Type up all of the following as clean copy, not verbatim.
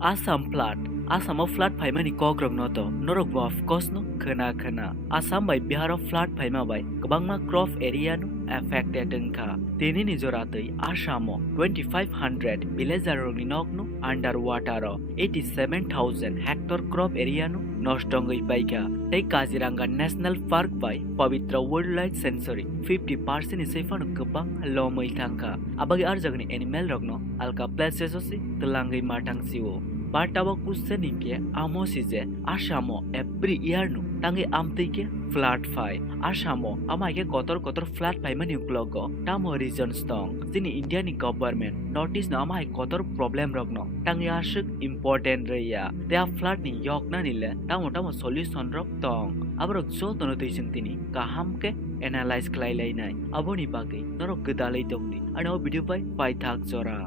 Assam flood. Assam flood faimani Kokborok no to norok bo of course no khana. Assam by Bihar flood faima by kabangma crop area no affected engka. Tini ni joratei Assam 2500 villager ni nok no underwater 87,000 hectare crop area no নষ্টঙ্গই পাইকা এই Kaziranga national park বাই Pobitora wild life sanctuary 50% ইসেফান গোबां লমই থাঙ্কা আবাগি আর জাগনি এনিমেল রগনো আলকা প্লেসেস ওসি তলাঙ্গই মাটাংসিও বাটাবা কুসেনিকে আমোসিজে আসামো এভরি ইয়ার নো তাঙ্গি আমতেইকে ফ্লাড ফাই আসামো আমাইকে কতর ফ্লাড ফাইমানি উকলগ টামো রিজনস টং যিনি ইন্ডিয়ানি গভর্নমেন্ট নোটিস না আমাই কতর প্রবলেম রগনো তাঙ্গি আশুক ইম্পর্টেন্ট রেয়া তে ফ্লাড নি yok na nile টামো সলিউশন রক টং আবরক জতনো তৈসিং তিনি কাহামকে এনালাইজ খাইলাই নাই আবনি বাগৈ নরক গদালাই দংনি আনো ভিডিও পাই থাক জরা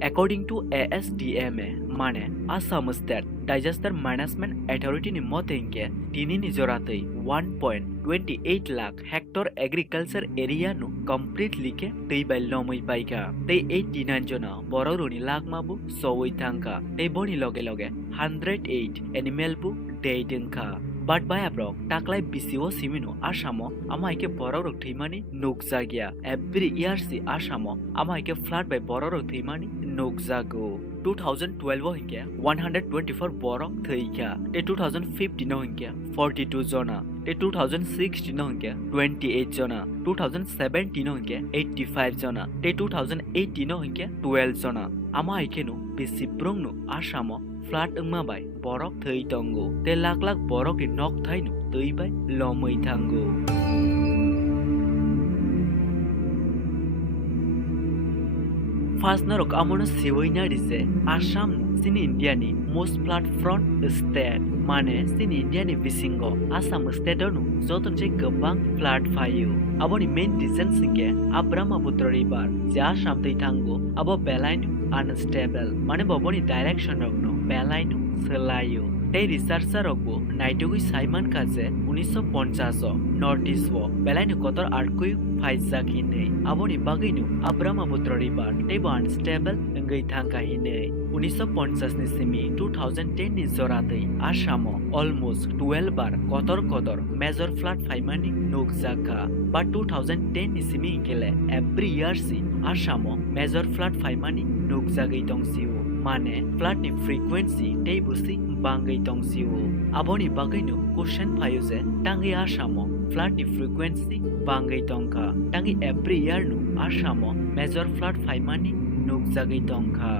According to ASDMA, माने Assam State Disaster Management Authority ni motengke tini ni joratei 1.28 lakh hectare agriculture area nu completely ke tei bai lomoi paika tei 89 jona bororuni lakh mabu sowoi thangka tei boni loge 108 animal bu deidengka But by abrok taklai BCO simino Asamo amaike bororok thimani nukjagya every year si Asamo amaike flood by bororok thimani nukjago 2012 hinke 124 borok theika te 2015 hinke 42 jona te 2016 hinke 28 jona 2017 hinke 85 jona te 2018 hinke 12 jona amaike no bisiprong no Asamo फ्लाट अंगमा बाय borok थै तंगो ते लाख borok nok thainu tei bai lomoi thango First narok amono siwina dise Assam sini India ni most flood front state mane sini India ni bisingo Assam state nu joton je gobang flood fayu aboni main reason singe Brahmaputra river je Assam tei thango abo belain unstable mane boboni direction rokno belain selayo এই researcher রকবো নাইটুগুই Saiman কাজে 1950 north east ও বেলাইনু কতর আর্কুই ফাইজাকি নেই আবনি বাগৈনু Brahmaputra river টেবো unstable এঙ্গৈ থাঙ্কাহি নেই 1950 নি সিমি 2010 নি জরাতেই আসামো অলমোস্ট 12 বার কতর মেজর ফ্লাড ফাইমানি নুকজাকা বা 2010 নি সিমি গেলে এভরি ইয়ার সি আসামো মেজর ফ্লাড ফাইমানি নুকজাগৈ দংসিও মানে ফ্লাড নি ফ্রিকুয়েন্সি টেবুসি bangai tongsiu aboni bagainu question phayo je tangi Assamo flood ni frequency bangai tongka tangi every year nu Assamo major flood faimani nukjagai tongka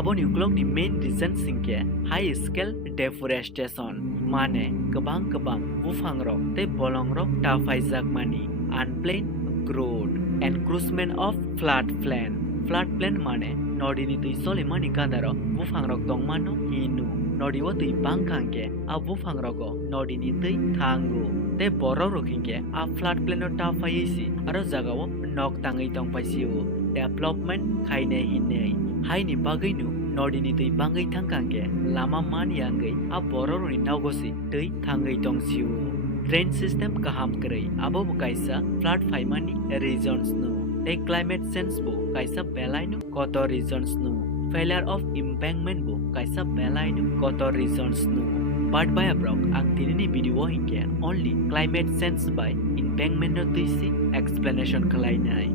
aboni uklok ni main reason singke high scale deforestation mane kebang bufangrok te bolongrok ta faijak mani unplanned growth encroachment of floodplain mane nodini tui sole mani kadaro bufangrok tongmano hinu Nodiwo tui bangkangke bufangrogo nodini tui thangu te bororok hingke floodplain ta faisi aro jagao nok tangai tongpaisiu development khaine hinei haini bagainu nodini tui bangai thangkangke lama maniangai bororoni naugosi tui thangai tongsiu drain system kaham krei abo kaisa flood faimani regions nu te climate change bu kaisa belainu koto regions nu failure of embankment bu kaisa belainu koto regions nu but by abrok ang tinini video hingke only climate change by embankment no tuisi explanation khlainai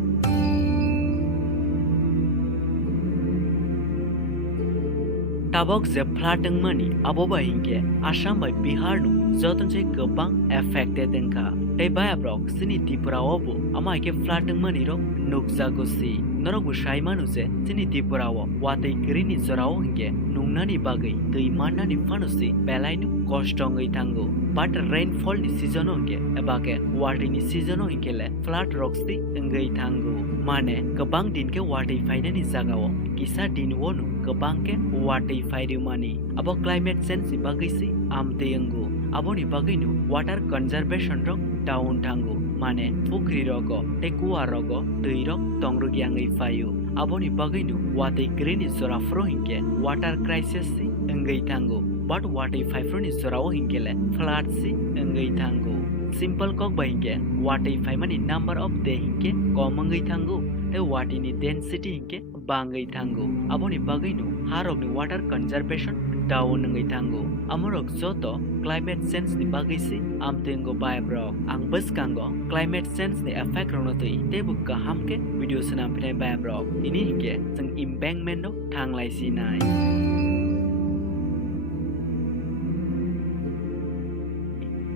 tabok je flooding mani aboba hingke Assam by Bihar nu joton je gobang affected engka tei by abrok sini Tripura obo amaike flooding mani ro nukjagosi Norogu saimanu je sini Tripura o watei grini jorao hingke nungnani bagai tei manani fanusi belainu kostongai thango but rainfall ni season hingke ebake watei ni season hingkele flood roksi engai thango mane gobang dinke watei fainani jagao kisa din wonu gobangke watei fairu mani abo climate change bagai si amtei engo aboni bagainu water conservation rok down thango mane pukri rogo te kuwa rogo tei rok tongrugiangai fayu aboni bagainu watei green zorafro hingke water crisis si engai thango but watei faifro ni zorao hingkele flood si engai thango simple kok ba hingke watai faimani number of day hingke komangai thango te watini density hingke bangai thango aboni bagai no harok ni water conservation down ngai thango amorok joto climate change ni bagai si amtengo bayabrok ang baskango climate change ni effect rono tei tebu kaham ke video sanam pnai bayabrok ini hingke jeng embankment no thanglai si nai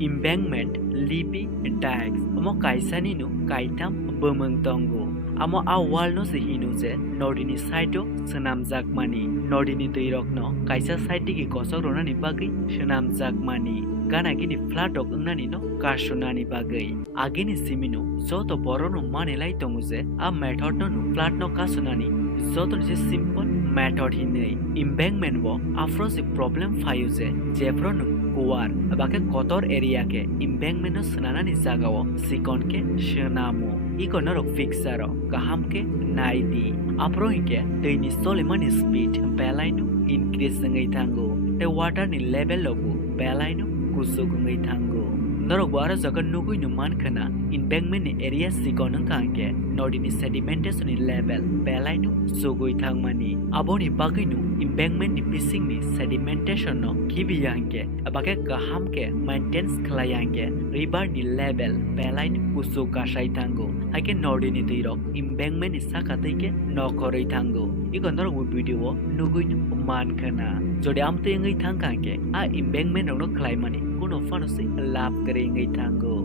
embankment lipi tags amo kaisani no kaitam bemeng tongo amo a wall no se hinu je nordini side senam jakmani nordini toirok no kaisa side ki kosok rona ni bagai senam jakmani gana gini flat ok nani no kashunani bagai agini simino joto boro no manelai tongu je a method no flat no kashunani joto je simple method hinei embankment bo afro se problem fayu je jefro no kuar abake kotor area ke embankment no senanani jagao sikon ke senamo ikonor fixero kaham ke naidi apro hike teini solemani speed belaino increase ngai thango te water ni level logo belaino kusuk ngai thango norok bara jagan nugui no mankhana embankment ni area sikon kangke nodini sedimentation ni level belaino sugoi thangmani aboni bagino embankment ni pising ni sedimentation no kibiyangke abake kaham ke maintenance klayangke river ni level belaino kusuk kasai thango haike nordini toirok embankment ni sakatai ke nokoroi thango ikondor video nugui no mankhana jodi amte ngai thangkangke a embankment no klaimani kuno fanusi lab kare ngai thango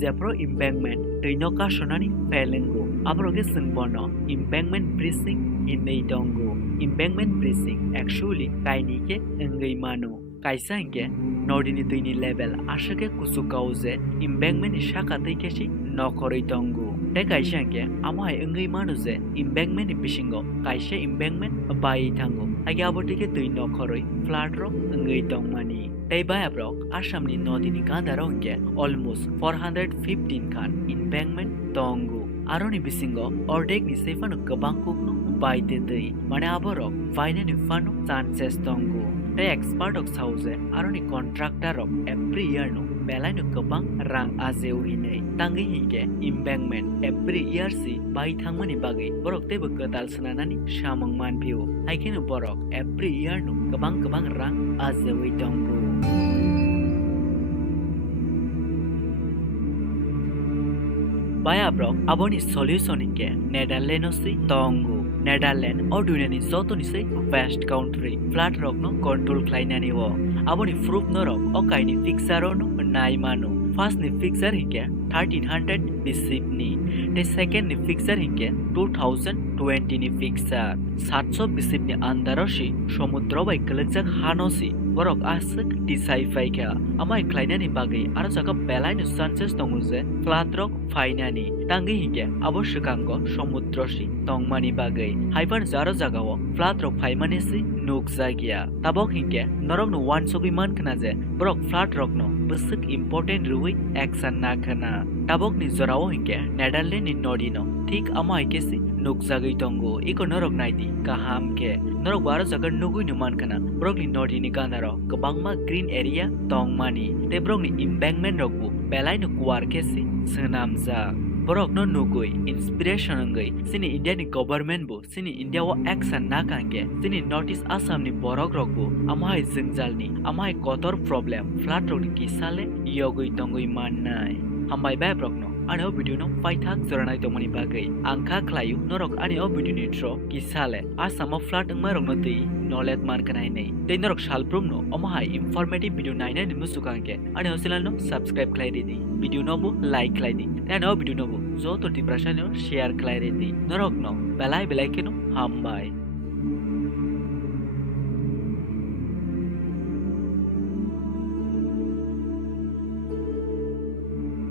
Zebro embankment teino ka sonani pelengo abroge singbono embankment bracing inei dongo embankment bracing actually kaini ke ngai mano kaisa hingke nordini toini level ashake kusukauze embankment ni shakatai keshi nokoroi dongo te kaisa hingke amai ngai mano je embankment ni bisingo kaisa embankment bai thango age abotike tui nokoroi flat ro ngai dongmani Tei Bihar Assam ni nodini gandaro hingke almost 415 khan embankment tongu aroni bisingo ordek ni sefano kabang kokno baite tei mane aborok faina ni fano chances tongu te expert ok sause aroni contractor ok every year no belai no kabang rang azeu hinei tangi hingke embankment every year si bai thangmani bagai borok tebo katal sananani samang manphiu haikeno borok every year no kabang rang azeu tongu Bihar aboni solution hingke Netherlands si tongu Netherlands ordinary zotoni sei west country flat rock no control klainani wo aboni proof no rock o kaini fixer no nai manu first ni fixer hingke 1300 BC ni the second ni fixer hingke 2020 ni fixer 700 BC ni andarosi সমুদ্র bai kelajak hanosi borok asuk tisai faika amai klainani bagai aro jaga belai no chances tongu je flat rock fainani tangi hingke aboshikango সমুদ্রসি tongmani bagai haipan jaro jagao flat rock faimani si nukjagia tabok hingke norok no one sobi mankana je borok flat rock no busuk important ruwi action na khana tabok ni jorao hingke Netherlands ni nodino ঠিক amai kesi nukjagai tongo iko norok naidi kaham ke norok baro jaga nugui numan kana borok ni nodi ni ganaro kabangma green area tongmani te borok ni embankment rokbu belai no kuar kesi senamja borok no nugui inspiration ngai sini India ni government bu sini India wo action na kangke sini notice Assam ni borok rokbu amai jingjal ni amai kotor problem flat rok ni kisale yogoi tongoi mannai hambai bai brok no Ani o video no paithak joranai tomani bagai angka klayu norok ani o video ni tro kisale Assam flat ngma rok no tei knowledge man kanai nei tei norok salprum no omahai informative video naina ni musukangke ani o channel no subscribe klai redi video no bu like klai di then o video no bu jo to ti prashan no share klai redi norok no belai ke no hambai